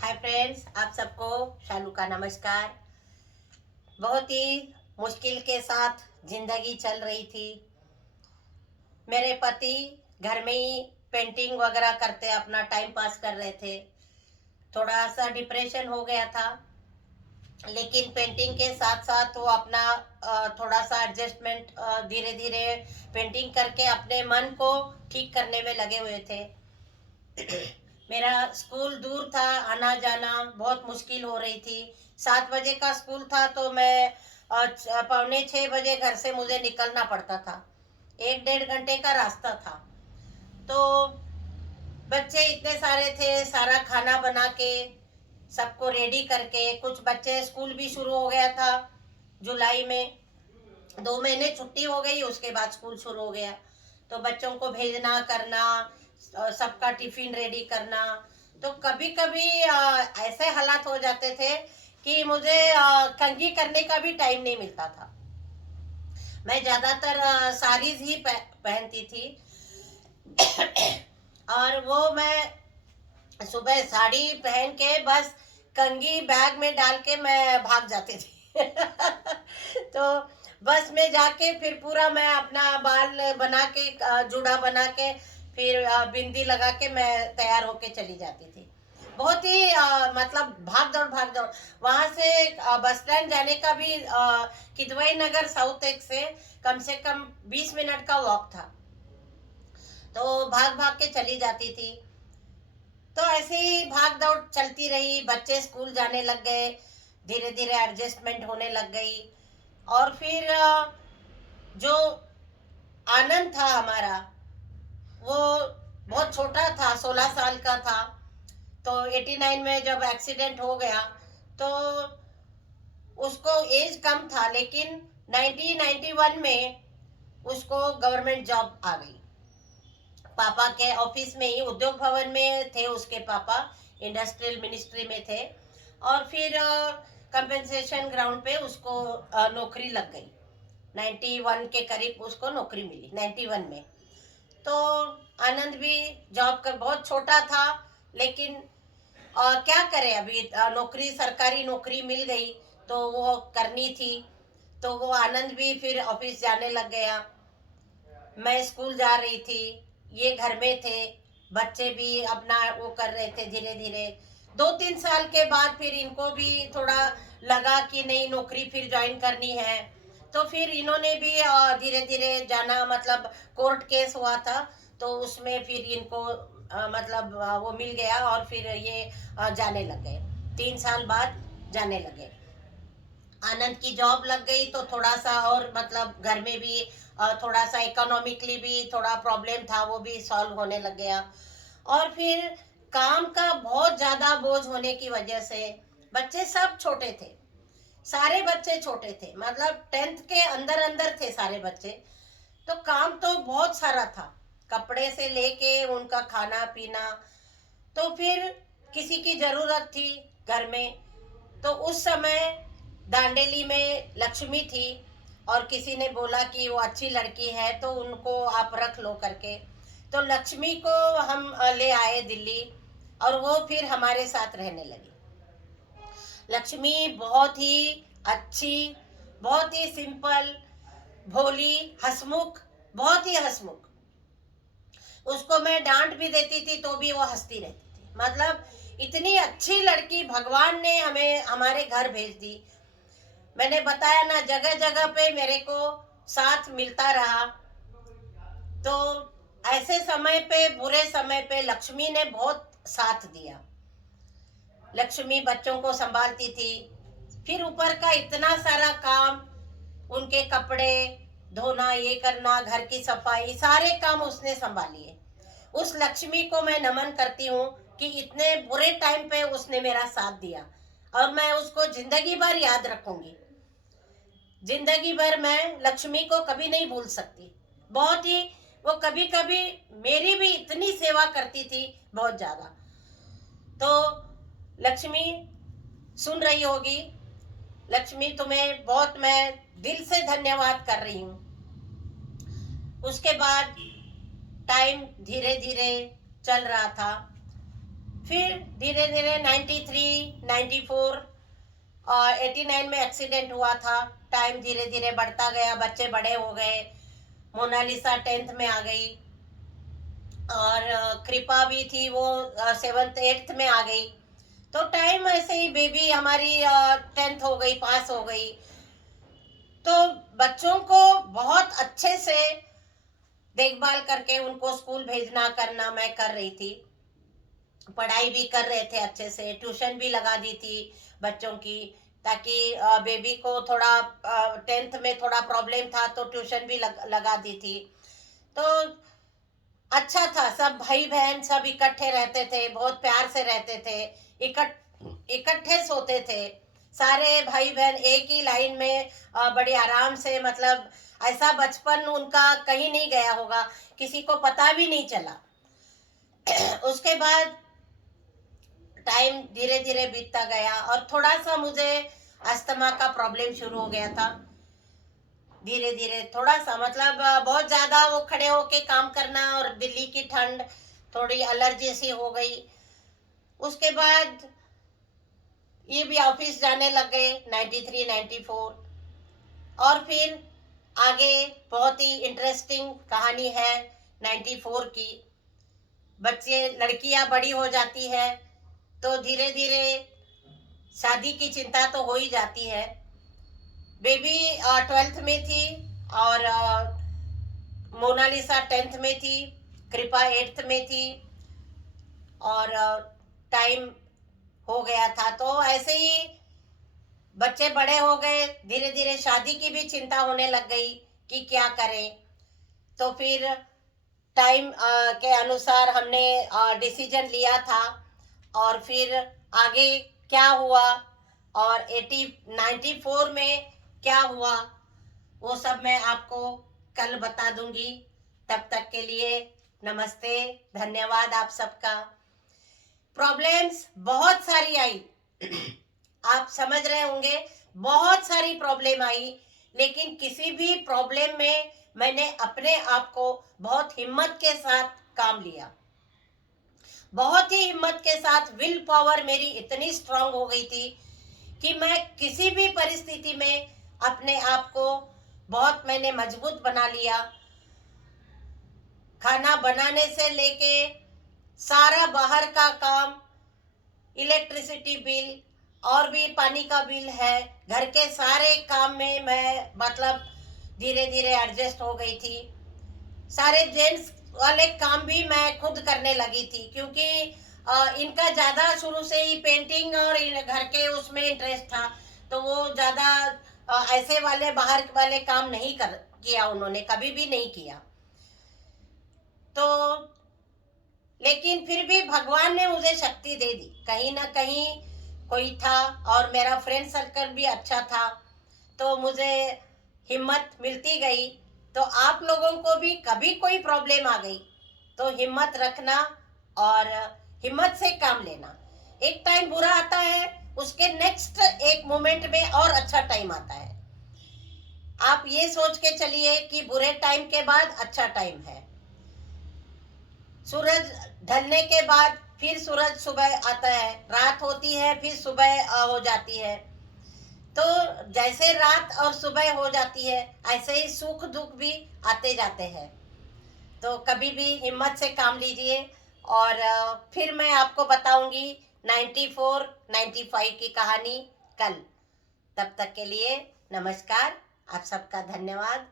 Hi friends, आप सबको शालू का नमस्कार। बहुत ही मुश्किल के साथ जिंदगी चल रही थी। मेरे पति घर में ही पेंटिंग वगैरह करते अपना टाइम पास कर रहे थे। थोड़ा सा डिप्रेशन हो गया था, लेकिन पेंटिंग के साथ साथ वो अपना थोड़ा सा एडजस्टमेंट धीरे धीरे पेंटिंग करके अपने मन को ठीक करने में लगे हुए थे। मेरा स्कूल दूर था, आना जाना बहुत मुश्किल हो रही थी। 7 बजे का स्कूल था तो मैं 5:45 बजे घर से मुझे निकलना पड़ता था। 1 डेढ़ घंटे का रास्ता था। तो बच्चे इतने सारे थे, सारा खाना बना के सबको रेडी करके, कुछ बच्चे स्कूल भी शुरू हो गया था जुलाई में। 2 महीने छुट्टी हो गई, उसके बाद स्कूल शुरू हो गया। तो बच्चों को भेजना करना, सबका टिफिन रेडी करना। तो कभी कभी ऐसे हालात हो जाते थे कि मुझे कंघी करने का भी टाइम नहीं मिलता था। मैं ज्यादातर साड़ीज ही पहनती थी। और वो मैं सुबह साड़ी पहन के बस कंघी बैग में डाल के मैं भाग जाती थी। तो बस में जाके फिर पूरा मैं अपना बाल बना के जूड़ा बना के फिर बिंदी लगा के मैं तैयार होके चली जाती थी। बहुत ही मतलब भाग दौड़। वहां से बस स्टैंड जाने का भी किदवई नगर साउथ एक से कम 20 मिनट का वॉक था। तो भाग भाग के चली जाती थी। तो ऐसे ही भाग दौड़ चलती रही। बच्चे स्कूल जाने लग गए, धीरे धीरे एडजस्टमेंट होने लग गई। और फिर जो आनंद था हमारा, वो बहुत छोटा था, 16 साल का था। तो 89 में जब एक्सीडेंट हो गया तो उसको एज कम था, लेकिन 1991 में उसको गवर्नमेंट जॉब आ गई। पापा के ऑफिस में ही, उद्योग भवन में थे उसके पापा, इंडस्ट्रियल मिनिस्ट्री में थे। और फिर कंपेंसेशन ग्राउंड पे उसको नौकरी लग गई। 91 के करीब उसको नौकरी मिली, 91 में। तो आनंद भी जॉब कर, बहुत छोटा था, लेकिन क्या करे, अभी नौकरी, सरकारी नौकरी मिल गई तो वो करनी थी। तो वो आनंद भी फिर ऑफिस जाने लग गया, मैं स्कूल जा रही थी, ये घर में थे। बच्चे भी अपना वो कर रहे थे धीरे धीरे। 2-3 साल के बाद फिर इनको भी थोड़ा लगा कि नई नौकरी फिर ज्वाइन करनी है। तो फिर इन्होंने भी धीरे धीरे जाना, मतलब कोर्ट केस हुआ था तो उसमें फिर इनको मतलब वो मिल गया और फिर ये जाने लग गए। 3 साल बाद जाने लगे। आनंद की जॉब लग गई तो थोड़ा सा और मतलब घर में भी थोड़ा सा इकोनॉमिकली भी थोड़ा प्रॉब्लम था, वो भी सॉल्व होने लग गया। और फिर काम का बहुत ज्यादा बोझ होने की वजह से, बच्चे सब छोटे थे, सारे बच्चे छोटे थे, मतलब 10th के अंदर अंदर थे सारे बच्चे। तो काम तो बहुत सारा था, कपड़े से लेके उनका खाना पीना। तो फिर किसी की जरूरत थी घर में। तो उस समय दांडेली में लक्ष्मी थी, और किसी ने बोला कि वो अच्छी लड़की है तो उनको आप रख लो करके। तो लक्ष्मी को हम ले आए दिल्ली, और वो फिर हमारे साथ रहने लगी। लक्ष्मी बहुत ही अच्छी, बहुत ही सिंपल, भोली, हंसमुख, बहुत ही हंसमुख। उसको मैं डांट भी देती थी तो भी वो हंसती रहती थी। मतलब इतनी अच्छी लड़की भगवान ने हमें हमारे घर भेज दी। मैंने बताया ना, जगह जगह पे मेरे को साथ मिलता रहा। तो ऐसे समय पे, बुरे समय पे लक्ष्मी ने बहुत साथ दिया। लक्ष्मी बच्चों को संभालती थी, फिर ऊपर का इतना सारा काम, उनके कपड़े धोना, ये करना, घर की सफाई, सारे काम उसने संभालिए। उस लक्ष्मी को मैं नमन करती हूँ कि इतने बुरे टाइम पे उसने मेरा साथ दिया, और मैं उसको जिंदगी भर याद रखूंगी। जिंदगी भर मैं लक्ष्मी को कभी नहीं भूल सकती। बहुत ही, वो कभी कभी मेरी भी इतनी सेवा करती थी, बहुत ज्यादा। तो लक्ष्मी सुन रही होगी, लक्ष्मी तुम्हें बहुत मैं दिल से धन्यवाद कर रही हूँ। उसके बाद टाइम धीरे धीरे चल रहा था। फिर धीरे धीरे 93, 94 और 89 में एक्सीडेंट हुआ था। टाइम धीरे धीरे बढ़ता गया, बच्चे बड़े हो गए, मोनालिसा 10th में आ गई और कृपा भी थी, वो 7th 8th में आ गई। तो टाइम ऐसे ही बेबी हमारी 10th हो गई, पास हो गई। तो बच्चों को बहुत अच्छे से देखभाल करके उनको स्कूल भेजना करना मैं कर रही थी। पढ़ाई भी कर रहे थे अच्छे से, ट्यूशन भी लगा दी थी बच्चों की, ताकि बेबी को थोड़ा 10th में थोड़ा प्रॉब्लम था तो ट्यूशन भी लगा दी थी। तो अच्छा था, सब भाई बहन सब इकट्ठे रहते थे, बहुत प्यार से रहते थे, इकट्ठे सोते थे सारे भाई बहन एक ही लाइन में, बड़ी आराम से। मतलब ऐसा बचपन उनका कहीं नहीं गया होगा, किसी को पता भी नहीं चला। उसके बाद टाइम धीरे धीरे बीतता गया और थोड़ा सा मुझे अस्थमा का प्रॉब्लम शुरू हो गया था। धीरे धीरे थोड़ा सा, मतलब बहुत ज्यादा वो खड़े होके काम करना और दिल्ली की ठंड, थोड़ी एलर्जी सी हो गई। उसके बाद ये भी ऑफिस जाने लग गए 93, 94। और फिर आगे बहुत ही इंटरेस्टिंग कहानी है 94 की। बच्चे, लड़कियां बड़ी हो जाती है तो धीरे धीरे शादी की चिंता तो हो ही जाती है। बेबी 12th में थी और मोनालिसा 10th में थी, कृपा 8th में थी और टाइम हो गया था। तो ऐसे ही बच्चे बड़े हो गए, धीरे धीरे शादी की भी चिंता होने लग गई कि क्या करें। तो फिर टाइम के अनुसार हमने डिसीजन लिया था और फिर आगे क्या हुआ और 94 में क्या हुआ वो सब मैं आपको कल बता दूंगी। तब तक के लिए नमस्ते, धन्यवाद आप सबका। प्रॉब्लम्स बहुत सारी आई, आप समझ रहे होंगे, बहुत सारी प्रॉब्लम आई, लेकिन किसी भी प्रॉब्लम में मैंने अपने आप को बहुत हिम्मत के साथ काम लिया। बहुत ही हिम्मत के साथ, विल पावर मेरी इतनी स्ट्रांग हो गई थी कि मैं किसी भी परिस्थिति में अपने आप को बहुत मैंने मजबूत बना लिया। खाना बनाने से लेके सारा बाहर का काम, इलेक्ट्रिसिटी बिल और भी पानी का बिल है, घर के सारे काम में मैं मतलब धीरे धीरे एडजस्ट हो गई थी। सारे जेंट्स वाले काम भी मैं खुद करने लगी थी, क्योंकि इनका ज़्यादा शुरू से ही पेंटिंग और घर के उसमें इंटरेस्ट था। तो वो ज़्यादा ऐसे वाले बाहर वाले काम नहीं किया, उन्होंने कभी भी नहीं किया। तो लेकिन फिर भी भगवान ने मुझे शक्ति दे दी, कहीं ना कहीं कोई था और मेरा फ्रेंड सर्कल भी अच्छा था, तो मुझे हिम्मत मिलती गई। तो आप लोगों को भी कभी कोई प्रॉब्लम आ गई तो हिम्मत रखना और हिम्मत से काम लेना। एक टाइम बुरा आता है, उसके नेक्स्ट एक मोमेंट में और अच्छा टाइम आता है। आप ये सोच के चलिए कि बुरे टाइम के बाद अच्छा टाइम है। सूरज ढलने के बाद फिर सूरज सुबह आता है, रात होती है, फिर सुबह हो जाती है। तो जैसे रात और सुबह हो जाती है, ऐसे ही सुख दुख भी आते जाते हैं। तो कभी भी हिम्मत से काम लीजिए और फिर मैं आपको बताऊंगी 94, 95 की कहानी कल। तब तक के लिए नमस्कार, आप सबका धन्यवाद।